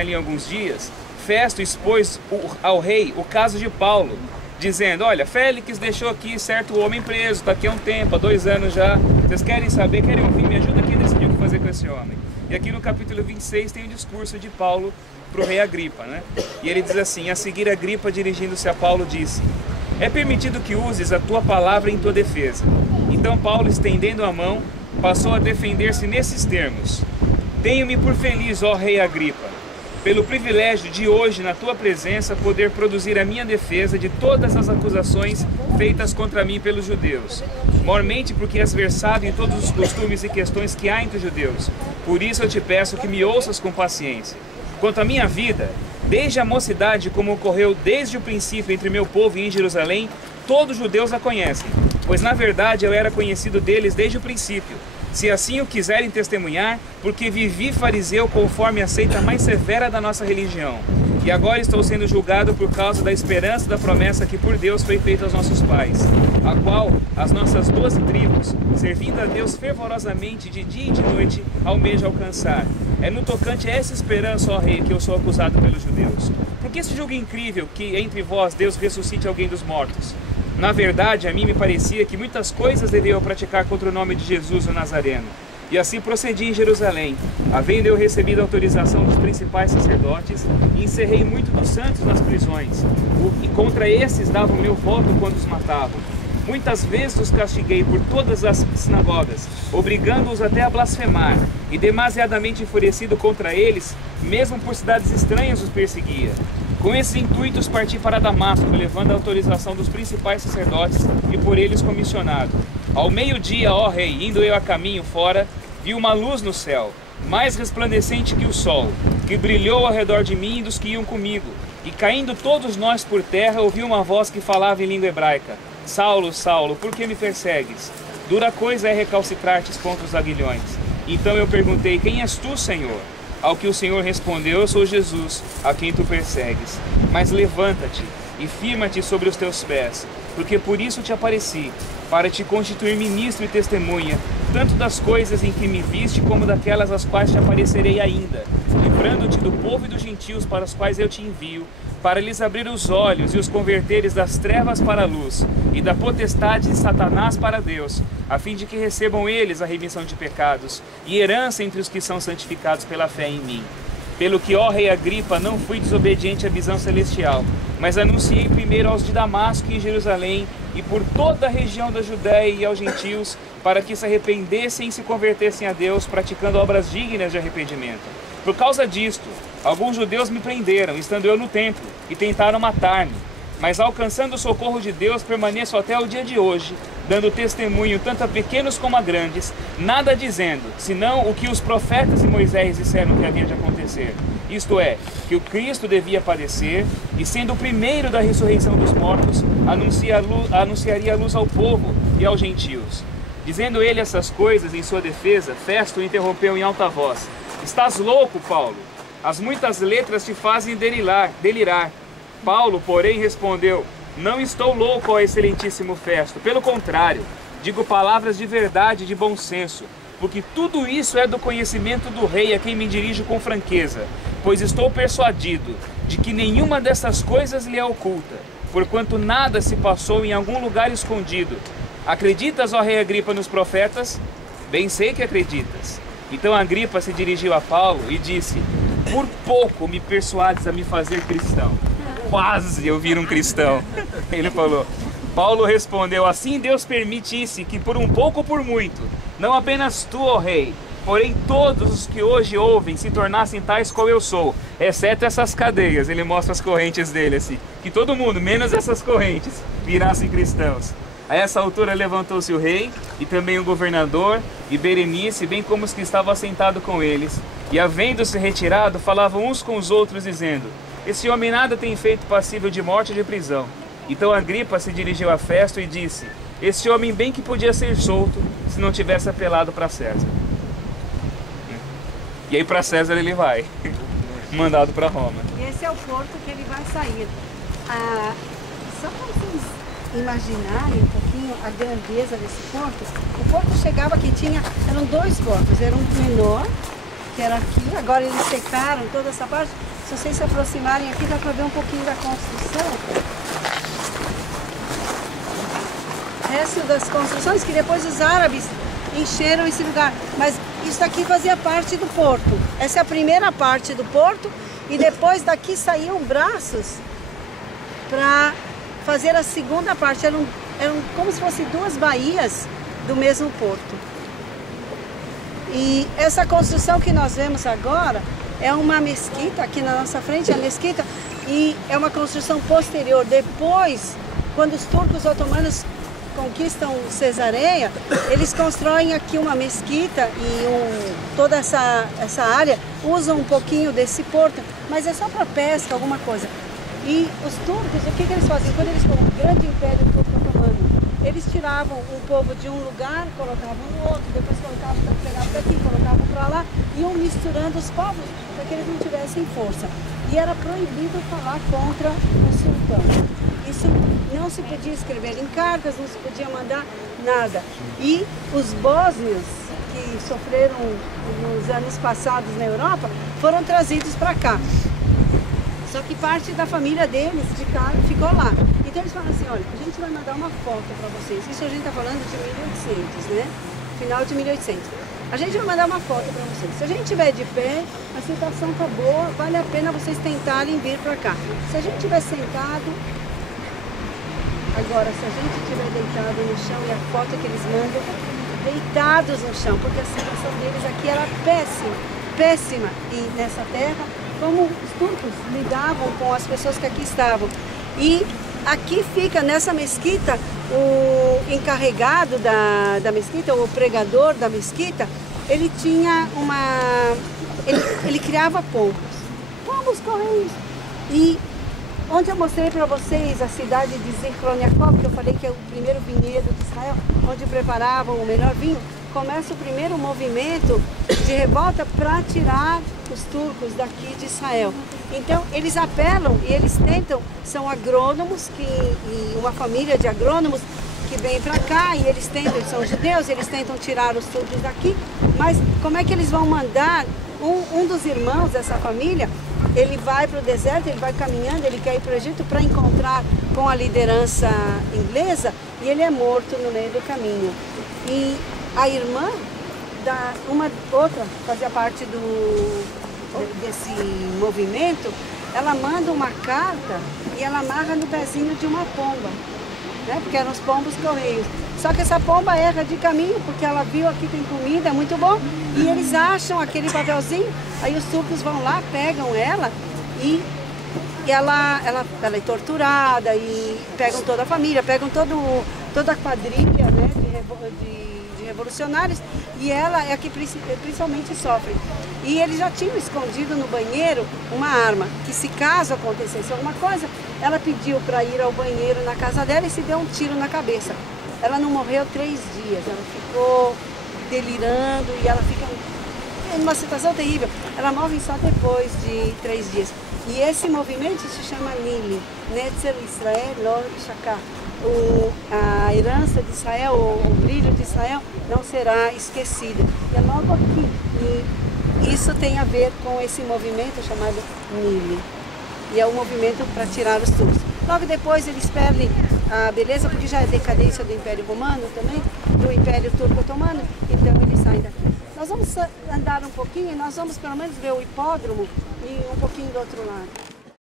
ali alguns dias, Festo expôs ao rei o caso de Paulo, dizendo: olha, Félix deixou aqui certo homem preso, está aqui há um tempo, há 2 anos já, vocês querem saber, querem ouvir, me ajuda aqui a decidir o que fazer com esse homem. E aqui no capítulo 26 tem o discurso de Paulo para o rei Agripa, né? E ele diz assim: a seguir Agripa, dirigindo-se a Paulo, disse: é permitido que uses a tua palavra em tua defesa. Então Paulo, estendendo a mão, passou a defender-se nesses termos: tenho-me por feliz, ó rei Agripa, pelo privilégio de hoje, na tua presença, poder produzir a minha defesa de todas as acusações feitas contra mim pelos judeus, mormente porque és versado em todos os costumes e questões que há entre os judeus. Por isso eu te peço que me ouças com paciência. Quanto à minha vida, desde a mocidade, como ocorreu desde o princípio entre meu povo e em Jerusalém, todos os judeus a conhecem, pois na verdade eu era conhecido deles desde o princípio, se assim o quiserem testemunhar, porque vivi fariseu conforme a seita mais severa da nossa religião. E agora estou sendo julgado por causa da esperança da promessa que por Deus foi feita aos nossos pais, a qual as nossas 12 tribos, servindo a Deus fervorosamente de dia e de noite, almejam alcançar. É no tocante a essa esperança, ó rei, que eu sou acusado pelos judeus. Por que se julga incrível que entre vós Deus ressuscite alguém dos mortos? Na verdade, a mim me parecia que muitas coisas deveriam praticar contra o nome de Jesus o Nazareno. E assim procedi em Jerusalém, havendo eu recebido a autorização dos principais sacerdotes, e encerrei muito dos santos nas prisões, e contra esses dava o meu voto quando os matavam. Muitas vezes os castiguei por todas as sinagogas, obrigando-os até a blasfemar, e demasiadamente enfurecido contra eles, mesmo por cidades estranhas os perseguia. Com esses intuitos parti para Damasco, levando a autorização dos principais sacerdotes e por eles comissionado. Ao meio-dia, ó rei, indo eu a caminho fora, vi uma luz no céu, mais resplandecente que o sol, que brilhou ao redor de mim e dos que iam comigo. E caindo todos nós por terra, ouvi uma voz que falava em língua hebraica: Saulo, Saulo, por que me persegues? Dura coisa é recalcitrar-te contra os aguilhões. Então eu perguntei: quem és tu, Senhor? Ao que o Senhor respondeu: eu sou Jesus, a quem tu persegues. Mas levanta-te e firma-te sobre os teus pés, porque por isso te apareci, para te constituir ministro e testemunha, tanto das coisas em que me viste, como daquelas às quais te aparecerei ainda, livrando-te do povo e dos gentios para os quais eu te envio, para lhes abrir os olhos e os converteres das trevas para a luz, e da potestade de Satanás para Deus, a fim de que recebam eles a remissão de pecados, e herança entre os que são santificados pela fé em mim. Pelo que, ó rei Agripa, não fui desobediente à visão celestial, mas anunciei primeiro aos de Damasco e em Jerusalém, e por toda a região da Judéia e aos gentios, para que se arrependessem e se convertessem a Deus, praticando obras dignas de arrependimento. Por causa disto, alguns judeus me prenderam, estando eu no templo, e tentaram matar-me. Mas alcançando o socorro de Deus, permaneço até o dia de hoje, dando testemunho tanto a pequenos como a grandes, nada dizendo, senão o que os profetas e Moisés disseram que havia de acontecer. Isto é, que o Cristo devia padecer, e sendo o primeiro da ressurreição dos mortos, anunciaria a luz ao povo e aos gentios. Dizendo ele essas coisas em sua defesa, Festo o interrompeu em alta voz: estás louco, Paulo? As muitas letras te fazem delirar. Paulo, porém, respondeu: não estou louco, ó excelentíssimo Festo. Pelo contrário, digo palavras de verdade e de bom senso, porque tudo isso é do conhecimento do rei, a quem me dirijo com franqueza, pois estou persuadido de que nenhuma dessas coisas lhe é oculta, porquanto nada se passou em algum lugar escondido. Acreditas, ó rei Agripa, nos profetas? Bem sei que acreditas. Então Agripa se dirigiu a Paulo e disse: por pouco me persuades a me fazer cristão. Quase eu viro um cristão. Ele falou. Paulo respondeu: assim Deus permitisse que por um pouco ou por muito, não apenas tu, ó rei, porém todos os que hoje ouvem se tornassem tais qual eu sou, exceto essas cadeias. Ele mostra as correntes dele assim, que todo mundo, menos essas correntes, virassem cristãos. A essa altura levantou-se o rei, e também o governador, e Berenice, bem como os que estavam assentados com eles, e havendo-se retirado, falavam uns com os outros, dizendo: esse homem nada tem feito passível de morte ou de prisão. Então Agripa se dirigiu a Festo e disse: esse homem bem que podia ser solto, se não tivesse apelado para César. E aí para César ele vai, mandado para Roma. Esse é o porto que ele vai sair. Só para vocês imaginarem um pouquinho a grandeza desse porto, o porto chegava aqui, eram 2 portos, era um menor, que era aqui. Agora eles secaram toda essa parte. Se vocês se aproximarem aqui, dá para ver um pouquinho da construção. Resto das construções que depois os árabes encheram esse lugar. Mas isso aqui fazia parte do porto. Essa é a primeira parte do porto. E depois daqui saíam braços para fazer a segunda parte. Eram como se fossem duas baías do mesmo porto. E essa construção que nós vemos agora é uma mesquita, aqui na nossa frente é a mesquita, e é uma construção posterior. Depois, quando os turcos otomanos conquistam Cesareia, eles constroem aqui uma mesquita e toda essa área usam um pouquinho desse porto, mas é só para pesca, alguma coisa. E os turcos, o que eles fazem? Quando eles foram um grande império turco otomano, eles tiravam um povo de um lugar, colocavam no outro, depois pegavam daqui, colocavam para lá, iam misturando os povos para que eles não tivessem força. E era proibido falar contra o sultão. Isso não se podia escrever em cartas, não se podia mandar nada. E os bósnios, que sofreram nos anos passados na Europa, foram trazidos para cá. Só que parte da família deles ficou lá. Então eles falaram assim, olha, a gente vai mandar uma foto para vocês. Isso a gente está falando de 1800, né? Final de 1800. A gente vai mandar uma foto para vocês. Se a gente estiver de pé, a situação está boa, vale a pena vocês tentarem vir para cá. Se a gente estiver sentado, agora se a gente estiver deitado no chão, e a foto que eles mandam, deitados no chão, porque a situação deles aqui era péssima, péssima. E nessa terra, como os turcos lidavam com as pessoas que aqui estavam. E aqui fica, nessa mesquita, o encarregado da mesquita, o pregador da mesquita, ele tinha ele criava pombos correios. E onde eu mostrei para vocês a cidade de Zichron Yaakov, que eu falei que é o primeiro vinhedo de Israel, onde preparavam o melhor vinho, começa o primeiro movimento de revolta para tirar os turcos daqui de Israel. Então eles apelam e eles tentam, são agrônomos, e uma família de agrônomos que vem para cá e eles são judeus, eles tentam tirar os turcos daqui, mas como é que eles vão mandar? Um dos irmãos dessa família, ele vai para o deserto, ele vai caminhando, ele quer ir para o Egito para encontrar com a liderança inglesa e ele é morto no meio do caminho. E a irmã, uma outra, fazia parte desse movimento, ela manda uma carta e ela amarra no pezinho de uma pomba, né? Porque eram os pombos correios. Só que essa pomba erra de caminho, porque ela viu aqui tem comida, é muito bom, e eles acham aquele papelzinho, aí os turcos vão lá, pegam ela e ela é torturada, e pegam toda a família, pegam toda a quadrilha, né, de revolucionários, e ela é a que principalmente sofre. E eles já tinham escondido no banheiro uma arma, que se caso acontecesse alguma coisa, ela pediu para ir ao banheiro na casa dela e se deu um tiro na cabeça. Ela não morreu 3 dias, ela ficou delirando e ela fica numa situação terrível. Ela morre só depois de 3 dias. E esse movimento se chama Nili, Netzer Israel Lo Shakar. A herança de Israel, o brilho de Israel não será esquecido. E é logo aqui. E isso tem a ver com esse movimento chamado Nili. E é um movimento para tirar os turcos. Logo depois eles perdem a beleza, porque já é decadência do Império Romano também, do Império Turco Otomano, então eles saem daqui. Nós vamos andar um pouquinho e nós vamos pelo menos ver o hipódromo e um pouquinho do outro lado.